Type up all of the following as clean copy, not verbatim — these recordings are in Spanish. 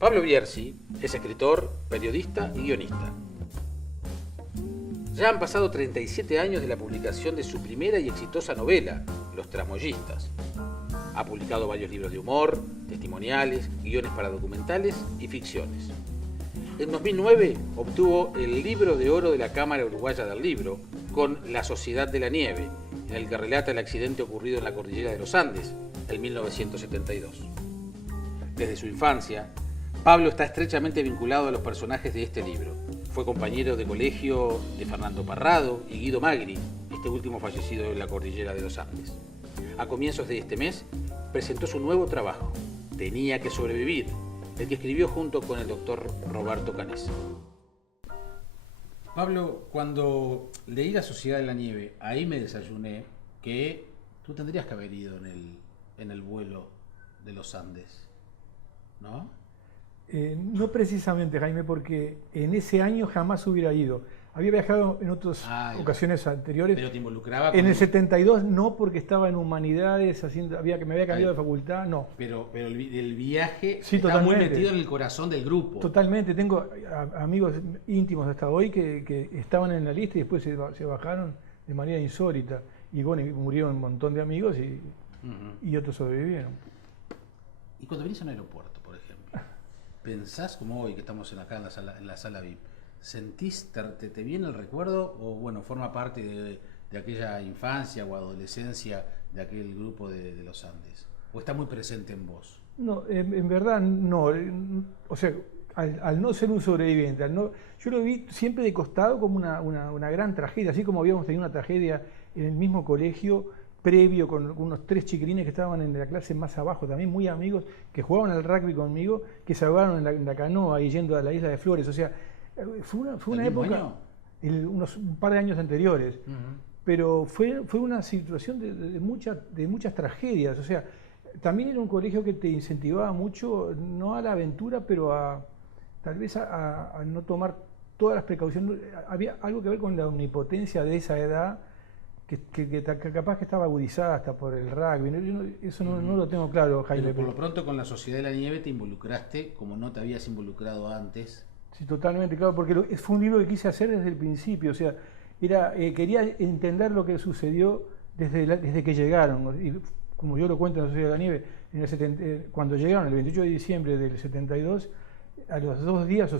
Pablo Bierzi es escritor, periodista y guionista. Ya han pasado 37 años de la publicación de su primera y exitosa novela, Los Tramoyistas. Ha publicado varios libros de humor, testimoniales, guiones para documentales y ficciones. En 2009 obtuvo el Libro de Oro de la Cámara Uruguaya del Libro con La Sociedad de la Nieve, en el que relata el accidente ocurrido en la cordillera de los Andes en 1972. Desde su infancia, Pablo está estrechamente vinculado a los personajes de este libro. Fue compañero de colegio de Fernando Parrado y Guido Magri, este último fallecido en la cordillera de los Andes. A comienzos de este mes presentó su nuevo trabajo, Tenía que sobrevivir, el que escribió junto con el doctor Roberto Canessa. Pablo, cuando leí La Sociedad de la Nieve, ahí me desayuné que tú tendrías que haber ido en el vuelo de los Andes, ¿no? No precisamente, Jaime, porque en ese año jamás hubiera ido. Había viajado en otras ocasiones anteriores. ¿Pero te involucraba? En el 72 no, porque estaba en Humanidades, me había cambiado de facultad, no. Pero el viaje sí, está muy metido en el corazón del grupo. Totalmente, tengo amigos íntimos hasta hoy que estaban en la lista y después se bajaron de manera insólita. Y bueno, murieron un montón de amigos y otros sobrevivieron. Y cuando venís a un aeropuerto, por ejemplo, ¿pensás como hoy que estamos acá en la sala VIP? ¿Sentís, te viene el recuerdo o bueno, forma parte de aquella infancia o adolescencia de aquel grupo de los Andes? ¿O está muy presente en vos? No, en verdad no. O sea, al no ser un sobreviviente, yo lo vi siempre de costado como una gran tragedia, así como habíamos tenido una tragedia en el mismo colegio previo con unos 3 chiquilines que estaban en la clase más abajo, también muy amigos, que jugaban al rugby conmigo, que se ahogaron en la canoa y yendo a la isla de Flores. O sea, fue una época, un par de años anteriores, pero fue una situación de muchas tragedias. O sea, también era un colegio que te incentivaba mucho, no a la aventura, pero tal vez a no tomar todas las precauciones. Había algo que ver con la omnipotencia de esa edad, que capaz que estaba agudizada hasta por el rugby. Eso no lo tengo claro, Jaime. Pero por lo pronto con La Sociedad de la Nieve te involucraste como no te habías involucrado antes. Sí, totalmente, claro, porque fue un libro que quise hacer desde el principio. O sea, quería entender lo que sucedió desde que llegaron. Y como yo lo cuento en La Sociedad de la Nieve, cuando llegaron el 28 de diciembre del 72, a los 2 días o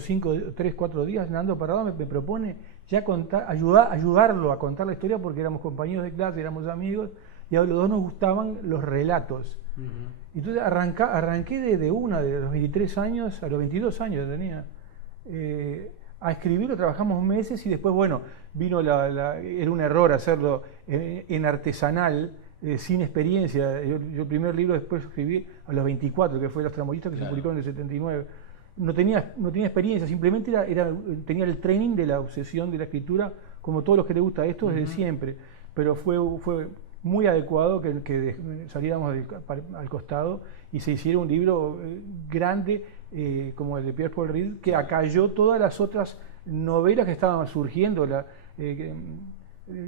3, 4 días, Nando Parrado me propone ya ayudarlo a contar la historia, porque éramos compañeros de clase, éramos amigos, y a los dos nos gustaban los relatos. Entonces arranqué de los 23 años a los 22 años tenía, a escribirlo. Trabajamos meses y después, bueno, vino era un error hacerlo en artesanal, sin experiencia. Yo el primer libro después escribí a los 24, que fue Los Tramoyistas, que se publicó en el 79. No tenía experiencia, simplemente tenía el training de la obsesión de la escritura, como todos los que les gusta esto desde siempre. Pero fue muy adecuado que saliéramos al costado y se hiciera un libro grande, como el de Pierre-Paul Ried, que acalló todas las otras novelas que estaban surgiendo,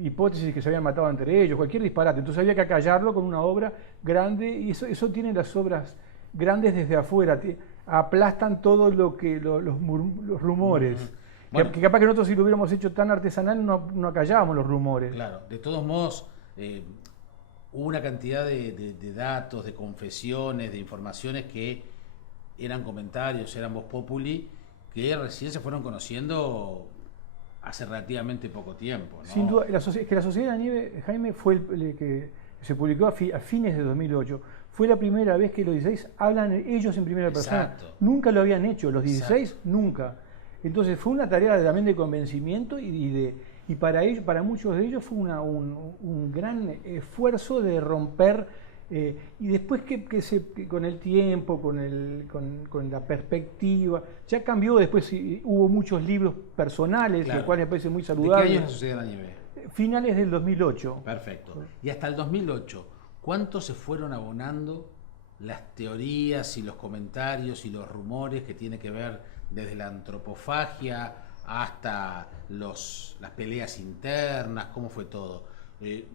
hipótesis que se habían matado entre ellos, cualquier disparate. Entonces había que acallarlo con una obra grande, y eso tienen las obras grandes desde afuera, aplastan todo los rumores. Bueno, que capaz que nosotros, si lo hubiéramos hecho tan artesanal, no acallábamos los rumores. Claro, de todos modos, hubo una cantidad de datos, de confesiones, de informaciones que eran comentarios, eran voz populi, que recién se fueron conociendo hace relativamente poco tiempo, ¿no? Sin duda, es que La Sociedad de la Nieve, Jaime, fue el que se publicó a fines de 2008. Fue la primera vez que los 16 hablan ellos en primera persona. Exacto. Nunca lo habían hecho, los 16 Exacto. Nunca. Entonces fue una tarea también de convencimiento y para ellos, para muchos de ellos fue un gran esfuerzo de romper, y después que con el tiempo, con la perspectiva, ya cambió. Después hubo muchos libros personales, Claro. Los cuales me parece muy saludables. ¿De qué año es La Sociedad de la Nieve? Finales del 2008. Perfecto. Y hasta el 2008, ¿cuánto se fueron abonando las teorías y los comentarios y los rumores que tiene que ver desde la antropofagia hasta las peleas internas? ¿Cómo fue todo?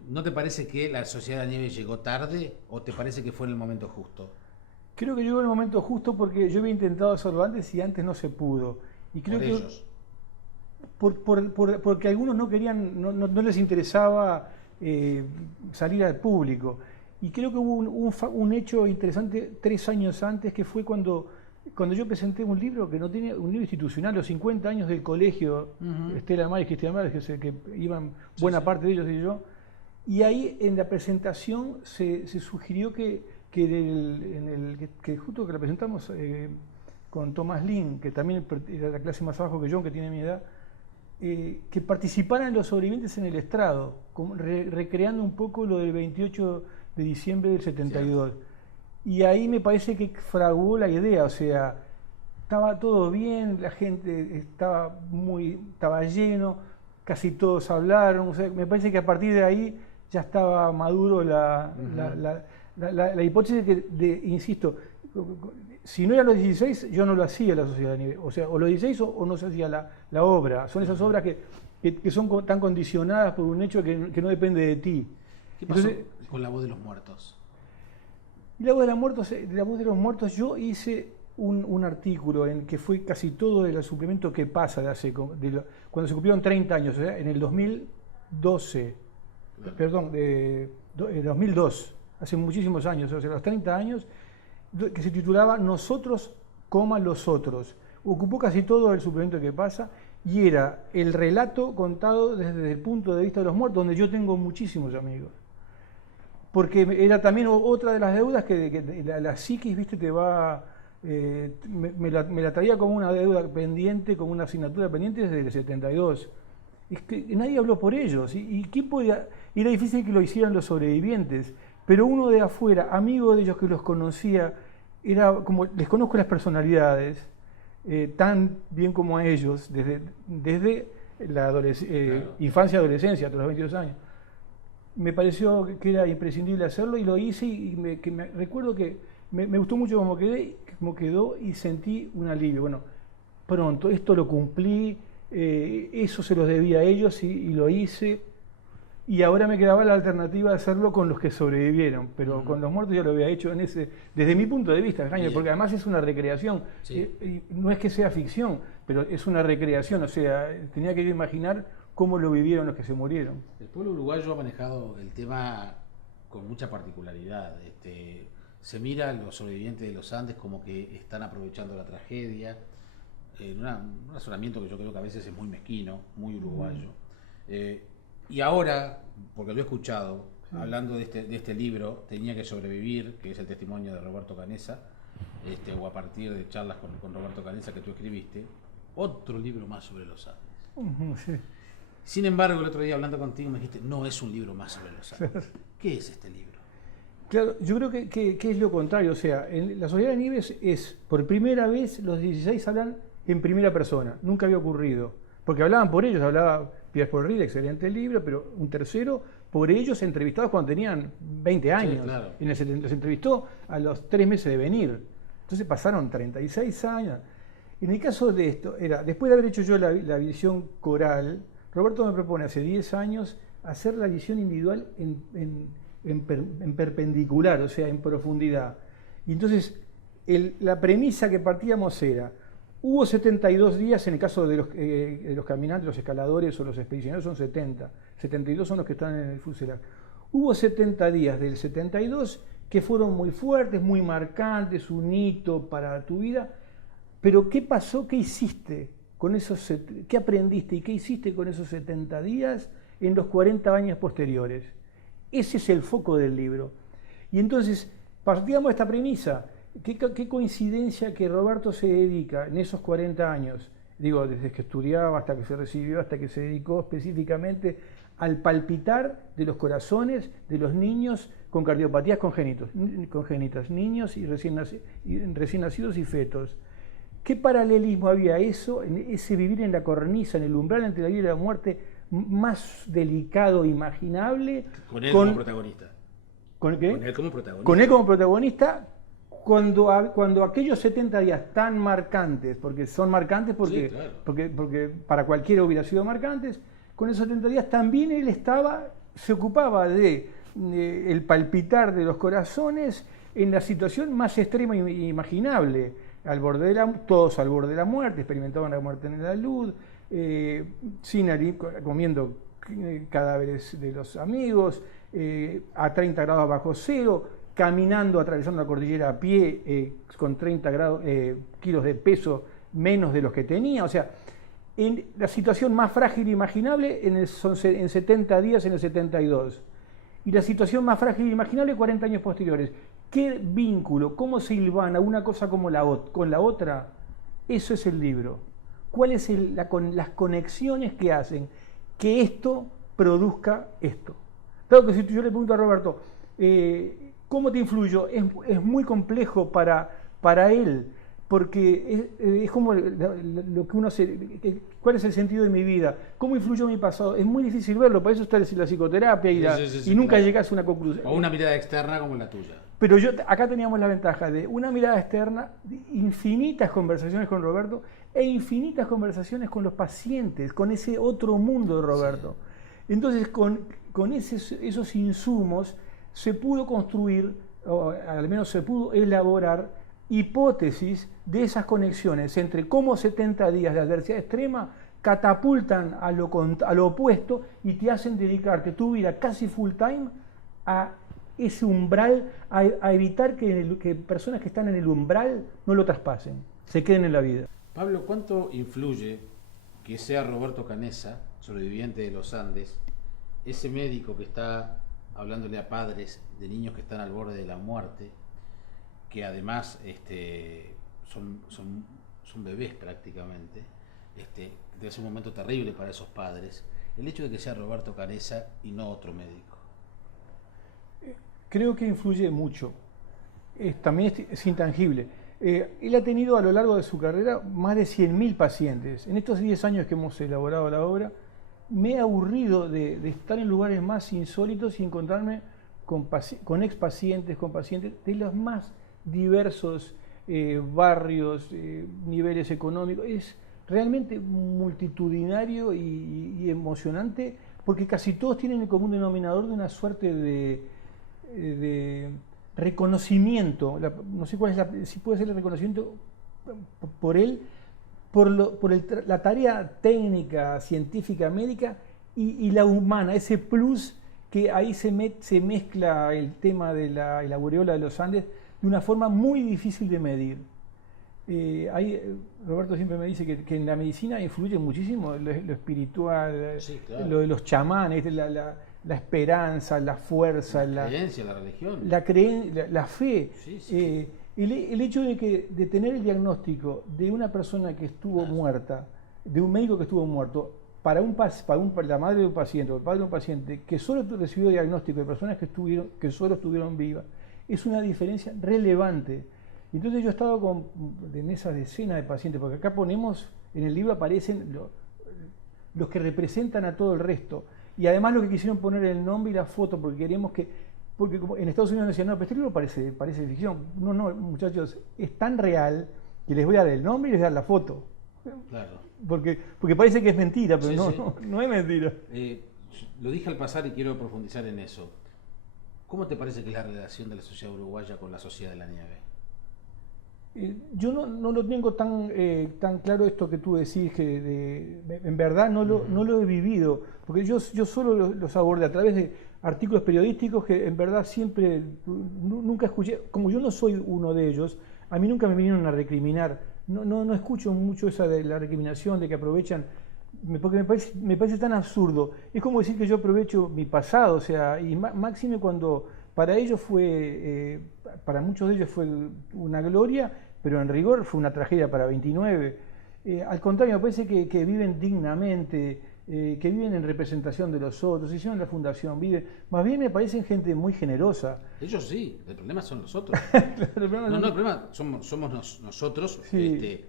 ¿No te parece que La Sociedad de la Nieve llegó tarde o te parece que fue en el momento justo? Creo que llegó el momento justo porque yo había intentado hacerlo antes y antes no se pudo. Y creo Por que ellos. porque algunos no querían, no les interesaba salir al público. Y creo que hubo un hecho interesante 3 años antes, que fue cuando yo presenté un libro que no tenía, un libro institucional, los 50 años del colegio, Estela Maris, Cristian Maris, que iban buena parte de ellos y yo. Y ahí en la presentación se sugirió que justo que la presentamos con Tomás Lin, que también era la clase más abajo que yo, que tiene mi edad, que participaran los sobrevivientes en el estrado, recreando un poco lo del 28 de diciembre del 72. Sí. Y ahí me parece que fraguó la idea, o sea, estaba todo bien, la gente estaba lleno, casi todos hablaron, o sea, me parece que a partir de ahí ya estaba maduro la hipótesis insisto, si no eran los 16, yo no lo hacía la Sociedad de Nieve, o sea, o los 16 o no se hacía la obra. Son esas obras que son tan condicionadas por un hecho que no depende de ti. ¿Qué pasó con La Voz de los Muertos? La Voz de los Muertos, yo hice un artículo en que fue casi todo el suplemento que pasa cuando se cumplieron 30 años, o sea, en el 2012, perdón, 2002, hace muchísimos años, o sea, los 30 años, que se titulaba Nosotros, los otros. Ocupó casi todo el suplemento que pasa y era el relato contado desde el punto de vista de los muertos, donde yo tengo muchísimos amigos. Porque era también otra de las deudas que la psiquis, viste, te va... me la traía como una deuda pendiente, como una asignatura pendiente desde el 72. Es que nadie habló por ellos. ¿Y quién podía? Era difícil que lo hicieran los sobrevivientes. Pero uno de afuera, amigo de ellos que los conocía, era como, les conozco las personalidades, tan bien como a ellos, desde la infancia, adolescencia, hasta los 22 años. Me pareció que era imprescindible hacerlo y lo hice recuerdo que me gustó mucho cómo quedó y sentí un alivio. Bueno, pronto, esto lo cumplí, eso se los debía a ellos y lo hice. Y ahora me quedaba la alternativa de hacerlo con los que sobrevivieron, pero con los muertos ya lo había hecho desde mi punto de vista, porque además es una recreación. Sí. No es que sea ficción, pero es una recreación, o sea, tenía que imaginar cómo lo vivieron los que se murieron. El pueblo uruguayo ha manejado el tema con mucha particularidad. Se mira a los sobrevivientes de los Andes como que están aprovechando la tragedia, un razonamiento que yo creo que a veces es muy mezquino, muy uruguayo. Y ahora, porque lo he escuchado, hablando de este libro, Tenía que sobrevivir, que es el testimonio de Roberto Canessa, o a partir de charlas con Roberto Canessa que tú escribiste, otro libro más sobre los Andes. Sí. Sin embargo, el otro día hablando contigo me dijiste, no es un libro más sobre los Andes. ¿Qué es este libro? Claro, yo creo que es lo contrario, o sea, en la Sociedad de Nieves por primera vez los 16 hablan en primera persona, nunca había ocurrido, porque hablaban por ellos, hablaba Pierre Paul Ried, excelente libro, pero un tercero por ellos entrevistados cuando tenían 20 años. Sí, claro. Y los entrevistó a los 3 meses de venir. Entonces pasaron 36 años. En el caso de esto, después de haber hecho yo la visión coral, Roberto me propone hace 10 años hacer la visión individual en perpendicular, o sea, en profundidad. Y entonces la premisa que partíamos era: hubo 72 días, en el caso de los caminantes, los escaladores o los expedicionarios son 70, 72 son los que están en el fuselaje. Hubo 70 días del 72 que fueron muy fuertes, muy marcantes, un hito para tu vida, pero ¿qué pasó? ¿Qué hiciste con qué aprendiste y qué hiciste con esos 70 días en los 40 años posteriores? Ese es el foco del libro. Y entonces partíamos de esta premisa. ¿Qué coincidencia que Roberto se dedica en esos 40 años, digo, desde que estudiaba hasta que se recibió, hasta que se dedicó específicamente al palpitar de los corazones de los niños con cardiopatías congénitas, niños y recién nacidos y fetos? ¿Qué paralelismo había en ese vivir en la cornisa, en el umbral entre la vida y la muerte más delicado imaginable? Con él como protagonista. ¿Con qué? Con él como protagonista. Con él como protagonista. Cuando aquellos 70 días tan marcantes, porque son marcantes porque para cualquiera hubiera sido marcantes, con esos 70 días también él se ocupaba de el palpitar de los corazones en la situación más extrema imaginable, todos al borde de la muerte, experimentaban la muerte en la luz, comiendo cadáveres de los amigos, a 30 grados bajo cero, caminando, atravesando la cordillera a pie, con 30 kilos de peso menos de los que tenía. O sea, en la situación más frágil imaginable en 70 días en el 72. Y la situación más frágil imaginable 40 años posteriores. ¿Qué vínculo, cómo se hilvana una cosa con la otra? Eso es el libro. ¿Cuáles son las conexiones que hacen que esto produzca esto? Claro que si yo le pregunto a Roberto, ¿cómo te influyó? Es muy complejo para él, porque es como lo que uno ¿cuál es el sentido de mi vida? ¿Cómo influyó mi pasado? Es muy difícil verlo, por eso está la psicoterapia y nunca claro. Llegás a una conclusión. O una mirada externa como la tuya. Pero acá teníamos la ventaja de una mirada externa, infinitas conversaciones con Roberto e infinitas conversaciones con los pacientes, con ese otro mundo de Roberto. Sí. Entonces, con esos insumos se pudo construir, o al menos se pudo elaborar, hipótesis de esas conexiones entre cómo 70 días de adversidad extrema catapultan a lo opuesto y te hacen dedicarte tu vida casi full time a ese umbral, a evitar que personas que están en el umbral no lo traspasen, se queden en la vida. Pablo, ¿cuánto influye que sea Roberto Canessa, sobreviviente de los Andes, ese médico que está hablándole a padres de niños que están al borde de la muerte, que además son bebés prácticamente, debe ser un momento terrible para esos padres, el hecho de que sea Roberto Canessa y no otro médico? Creo que influye mucho. También es intangible. Él ha tenido a lo largo de su carrera más de 100.000 pacientes. En estos 10 años que hemos elaborado la obra, me he aburrido de estar en lugares más insólitos y encontrarme con expacientes, con pacientes de los más diversos barrios, niveles económicos. Es realmente multitudinario y emocionante, porque casi todos tienen el común denominador de una suerte de reconocimiento, no sé cuál es si puede ser el reconocimiento por él, por la tarea técnica, científica, médica y la humana, ese plus que ahí se mezcla el tema de la aureola de los Andes de una forma muy difícil de medir. Roberto siempre me dice que en la medicina influye muchísimo lo espiritual, sí, claro. Lo de los chamanes, la esperanza, la fuerza, la creencia, la religión, la fe. Sí, sí. El hecho de tener el diagnóstico de una persona que estuvo muerta, de un médico que estuvo muerto, para la madre de un paciente o el padre de un paciente que solo recibió diagnóstico de personas que solo estuvieron vivas, es una diferencia relevante. Entonces yo he estado en esas decenas de pacientes, porque acá en el libro aparecen los que representan a todo el resto. Y además lo que quisieron poner el nombre y la foto, porque queremos porque en Estados Unidos decían, no, pero este libro parece ficción. No, muchachos, es tan real que les voy a dar el nombre y les voy a dar la foto. Claro. Porque parece que es mentira, pero sí, no es mentira. Lo dije al pasar y quiero profundizar en eso. ¿Cómo te parece que es la relación de la sociedad uruguaya con la sociedad de la nieve? Yo no lo tengo tan claro esto que tú decís, que en verdad no lo he vivido, porque yo solo los abordé a través de artículos periodísticos que en verdad nunca escuché, como yo no soy uno de ellos, a mí nunca me vinieron a recriminar, no escucho mucho esa de la recriminación, de que aprovechan, porque me parece tan absurdo. Es como decir que yo aprovecho mi pasado, o sea, y máxime cuando para ellos para muchos de ellos fue una gloria, pero en rigor fue una tragedia para 29. Al contrario, me parece que viven dignamente, que viven en representación de los otros, hicieron la fundación, más bien me parecen gente muy generosa. Ellos sí, el problema son nosotros. El problema somos nosotros, sí.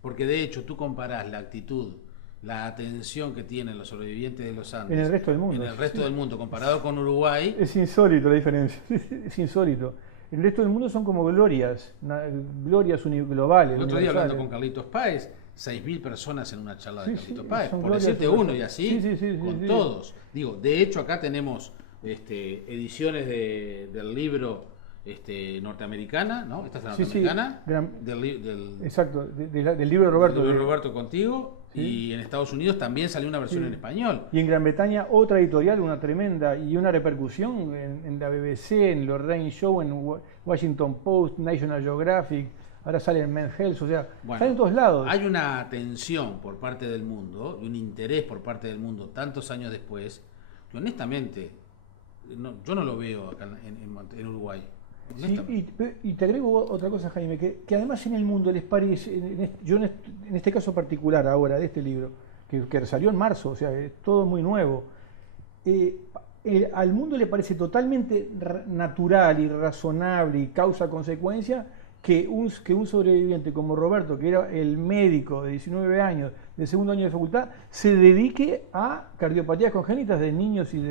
Porque de hecho tú comparás la actitud, la atención que tienen los sobrevivientes de los Andes en el resto del mundo, comparado con Uruguay. Es insólito la diferencia, es insólito. El resto del mundo son como glorias globales. El otro día hablando con Carlitos Páez, 6.000 personas en una charla de Carlitos Páez, por decirte uno y así, con todos. Digo, de hecho acá tenemos ediciones del libro norteamericana, ¿no? Esta es la Sí, norteamericana, sí, exacto, del libro de Roberto. Del libro de Roberto contigo, sí. Y en Estados Unidos también salió una versión en español. Y en Gran Bretaña otra editorial, una tremenda, y una repercusión en la BBC, en Lorraine Show, en Washington Post, National Geographic, ahora sale en Men's Health, o sea, Bueno, sale en todos lados. Hay una atención por parte del mundo y un interés por parte del mundo tantos años después, que honestamente yo no lo veo acá en Uruguay. Sí, y te agrego otra cosa, Jaime, que además en el mundo les parece, en este caso particular ahora, de este libro, que salió en marzo, o sea, es todo muy nuevo, al mundo le parece totalmente natural y razonable y causa-consecuencia que un sobreviviente como Roberto, que era el médico de 19 años, de segundo año de facultad, se dedique a cardiopatías congénitas de niños y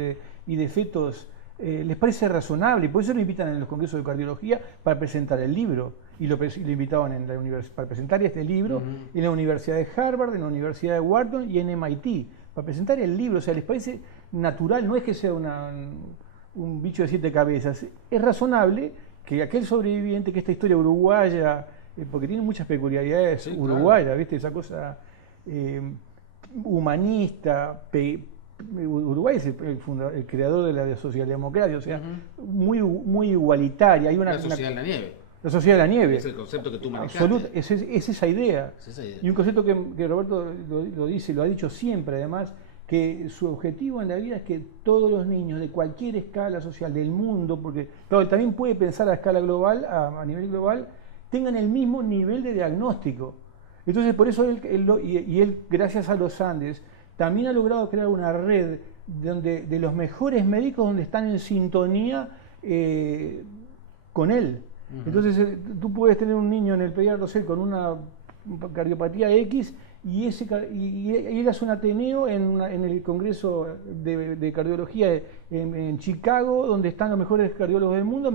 de fetos. Les parece razonable, y por eso lo invitan en los congresos de cardiología para presentar el libro, y lo invitaban para presentar este libro en la Universidad de Harvard, en la Universidad de Wharton y en MIT, para presentar el libro. O sea, les parece natural, no es que sea un bicho de 7 cabezas, es razonable que aquel sobreviviente, que esta historia uruguaya, porque tiene muchas peculiaridades, sí, uruguayas, claro. ¿Viste? Esa cosa humanista, Uruguay es el creador de la socialdemocracia, o sea, muy igualitaria. Hay la sociedad de la nieve. La sociedad de la nieve. Es el concepto que tú manejaste. Es esa idea. Es esa idea. Y un concepto que Roberto lo dice, lo ha dicho siempre además, que su objetivo en la vida es que todos los niños de cualquier escala social del mundo, porque claro, también puede pensar a escala global, a nivel global, tengan el mismo nivel de diagnóstico. Entonces, por eso él, gracias a los Andes, también ha logrado crear una red de los mejores médicos donde están en sintonía con él. Entonces, tú puedes tener un niño en el Pediatra Rosell con una cardiopatía X y él hace un Ateneo en el Congreso de Cardiología en Chicago, donde están los mejores cardiólogos del mundo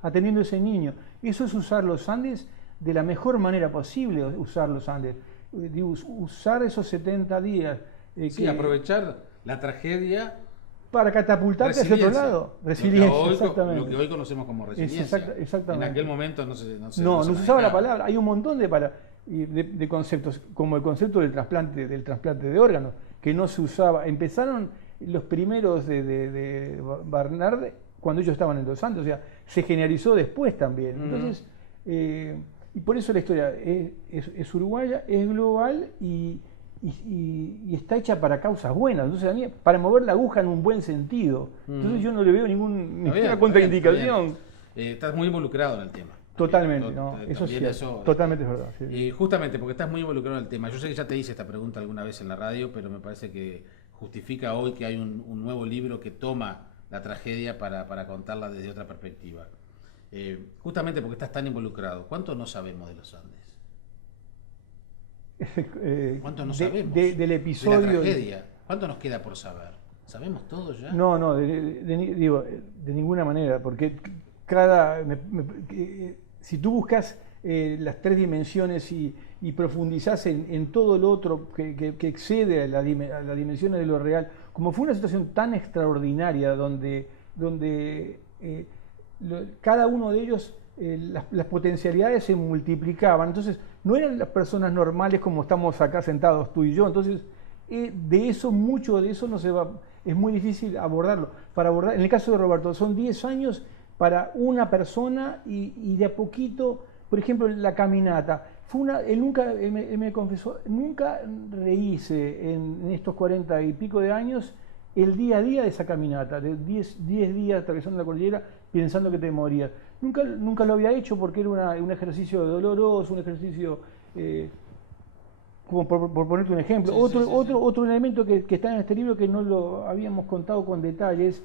atendiendo a ese niño. Eso es usar los Andes de la mejor manera posible, usar los Andes. Usar esos 70 días. Sí, aprovechar la tragedia para catapultarte hacia otro lado. Resiliencia, exactamente. Lo que hoy conocemos como resiliencia. Exactamente. En aquel momento no se usaba la palabra. Hay un montón de conceptos, como el concepto del trasplante de órganos, que no se usaba. Empezaron los primeros de Barnard cuando ellos estaban en Los Andes, o sea, se generalizó después también. Entonces, y por eso la historia es uruguaya, es global y está hecha para causas buenas. Entonces, a mí, para mover la aguja en un buen sentido. Entonces, yo no le veo ninguna contraindicación. Estás muy involucrado en el tema. Totalmente, ¿no? Eso sí, totalmente es verdad. Sí. Justamente porque estás muy involucrado en el tema. Yo sé que ya te hice esta pregunta alguna vez en la radio, pero me parece que justifica hoy que hay un nuevo libro que toma la tragedia para contarla desde otra perspectiva. Justamente porque estás tan involucrado. ¿Cuánto no sabemos de los Andes? ¿Cuánto no sabemos del episodio de la tragedia? ¿Cuánto nos queda por saber? ¿Sabemos todo ya? No, de ninguna manera, porque si tú buscas las 3 dimensiones y profundizás en todo lo otro que excede a las dimensiones de lo real, como fue una situación tan extraordinaria donde cada uno de ellos, las potencialidades se multiplicaban, entonces no eran las personas normales como estamos acá sentados tú y yo, entonces mucho de eso no se va, es muy difícil abordarlo. En el caso de Roberto, son 10 años para una persona y de a poquito, por ejemplo, la caminata. Él me confesó, nunca rehice en estos 40 y pico de años el día a día de esa caminata, de 10 días atravesando la cordillera pensando que te morías. Nunca lo había hecho porque era un ejercicio doloroso, un ejercicio, como por ponerte un ejemplo. Sí, otro elemento que está en este libro que no lo habíamos contado con detalles,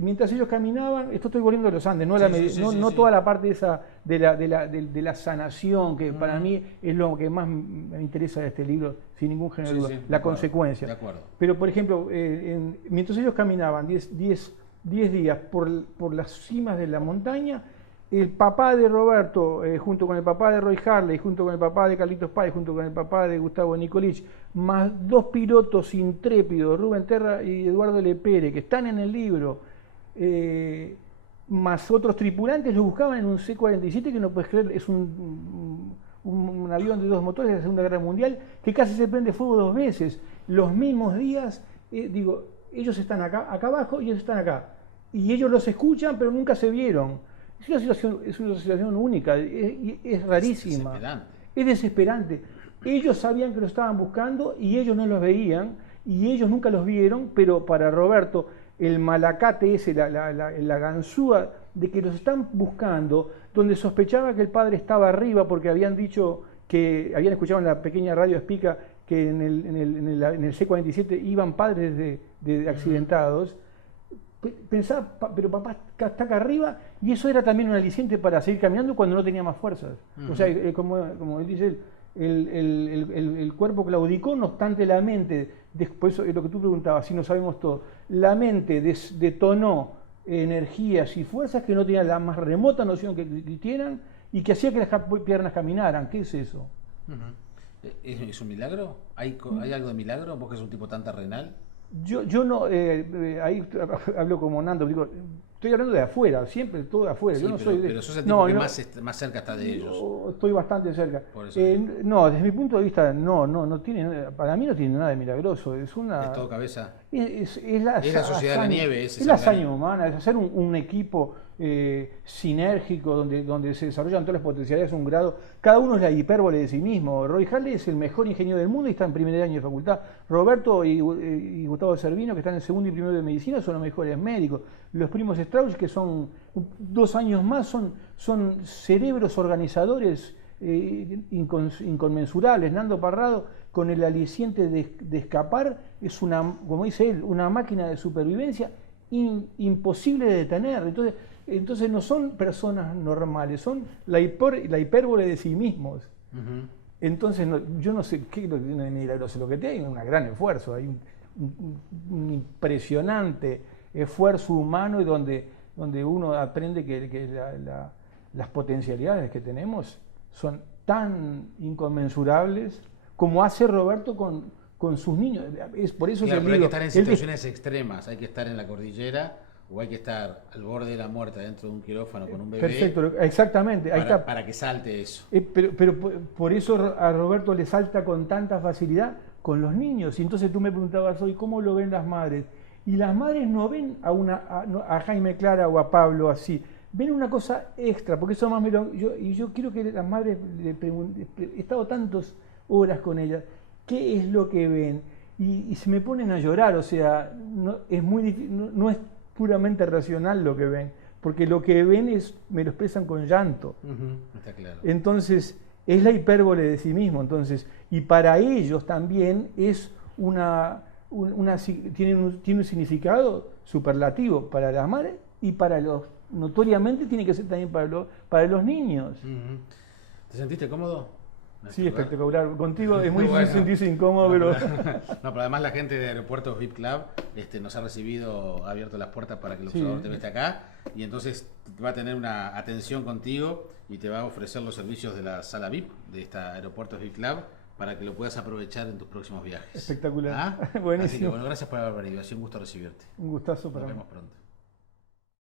mientras ellos caminaban, esto estoy volviendo a los Andes, no toda la parte esa de la sanación, que para mí es lo que más me interesa de este libro, sin ningún género de duda, la consecuencia. De acuerdo. Pero, por ejemplo, mientras ellos caminaban 10 días por las cimas de la montaña, el papá de Roberto, junto con el papá de Roy Harley, junto con el papá de Carlitos Páez, junto con el papá de Gustavo Nicolich, más 2 pilotos intrépidos, Rubén Terra y Eduardo Lepere, que están en el libro, más otros tripulantes, lo buscaban en un C-47 que no puedes creer, es un avión de 2 motores de la Segunda Guerra Mundial que casi se prende fuego 2 veces. Los mismos días, ellos están acá abajo y ellos están acá. Y ellos los escuchan, pero nunca se vieron. Es una situación única, es rarísima. Es desesperante. Ellos sabían que lo estaban buscando y ellos no los veían y ellos nunca los vieron, pero para Roberto, el malacate ese, la ganzúa de que los están buscando, donde sospechaba que el padre estaba arriba porque habían dicho que habían escuchado en la pequeña radio Espica que en el C-47 iban padres de accidentados. Pensaba, pero papá está acá arriba, y eso era también un aliciente para seguir caminando cuando no tenía más fuerzas. O sea, como él dice, el cuerpo claudicó, no obstante la mente, después lo que tú preguntabas, si no sabemos todo, la mente detonó energías y fuerzas que no tenían la más remota noción que tienen y que hacía que las piernas caminaran. ¿Qué es eso? ¿Es un milagro? ¿Hay algo de milagro? ¿Vos que es un tipo tan terrenal? Yo no, ahí hablo como Nando, digo, estoy hablando de afuera, siempre todo de afuera. Sí, yo no soy de, pero sos el tipo que más cerca está de ellos. Estoy bastante cerca. Eso no, desde mi punto de vista, no tiene, para mí no tiene nada de milagroso. Es todo cabeza. Es la sociedad de la nieve. Es la hazaña humana, es hacer un equipo sinérgico donde se desarrollan todas las potencialidades a un grado. Cada uno es la hipérbole de sí mismo. Roy Harley es el mejor ingeniero del mundo y está en primer año de facultad. Roberto y Gustavo Servino, que están en segundo y primero de medicina, son los mejores médicos. Los primos Strauss, que son 2 años más, son cerebros organizadores inconmensurables. Nando Parrado, con el aliciente de escapar, es como dice él, una máquina de supervivencia imposible de detener. Entonces no son personas normales, son la hipérbole de sí mismos. Entonces yo no sé qué es lo que tiene de milagroso, lo que tiene es un gran esfuerzo, hay un impresionante esfuerzo humano y donde uno aprende que las potencialidades que tenemos son tan inconmensurables como hace Roberto con sus niños. Es por eso claro, que pero hay que estar en situaciones extremas, hay que estar en la cordillera o hay que estar al borde de la muerte dentro de un quirófano con un bebé. Perfecto, exactamente. Para que salte eso. Pero por eso a Roberto le salta con tanta facilidad con los niños. Y entonces tú me preguntabas hoy cómo lo ven las madres. Y las madres no ven a Jaime Clara o a Pablo así. Ven una cosa extra, porque eso más yo quiero que las madres le pregunten, he estado tantas horas con ellas, ¿qué es lo que ven? Y se me ponen a llorar, o sea, no es puramente racional lo que ven, porque lo que ven me lo expresan con llanto. Está claro. Entonces, es la hipérbole de sí mismo, entonces, y para ellos también es tiene un significado superlativo para las madres y para notoriamente tiene que ser también para los niños. ¿Te sentiste cómodo? Sí, espectacular. Contigo es muy difícil sentirse incómodo, pero... No, pero además la gente de Aeropuertos VIP Club nos ha ha abierto las puertas para que el observador TV esté acá, y entonces va a tener una atención contigo y te va a ofrecer los servicios de la sala VIP de esta Aeropuertos VIP Club para que lo puedas aprovechar en tus próximos viajes. Espectacular. Buenísimo. Así que bueno, gracias por haber venido. Ha sido un gusto recibirte. Un gustazo para mí. Nos vemos pronto.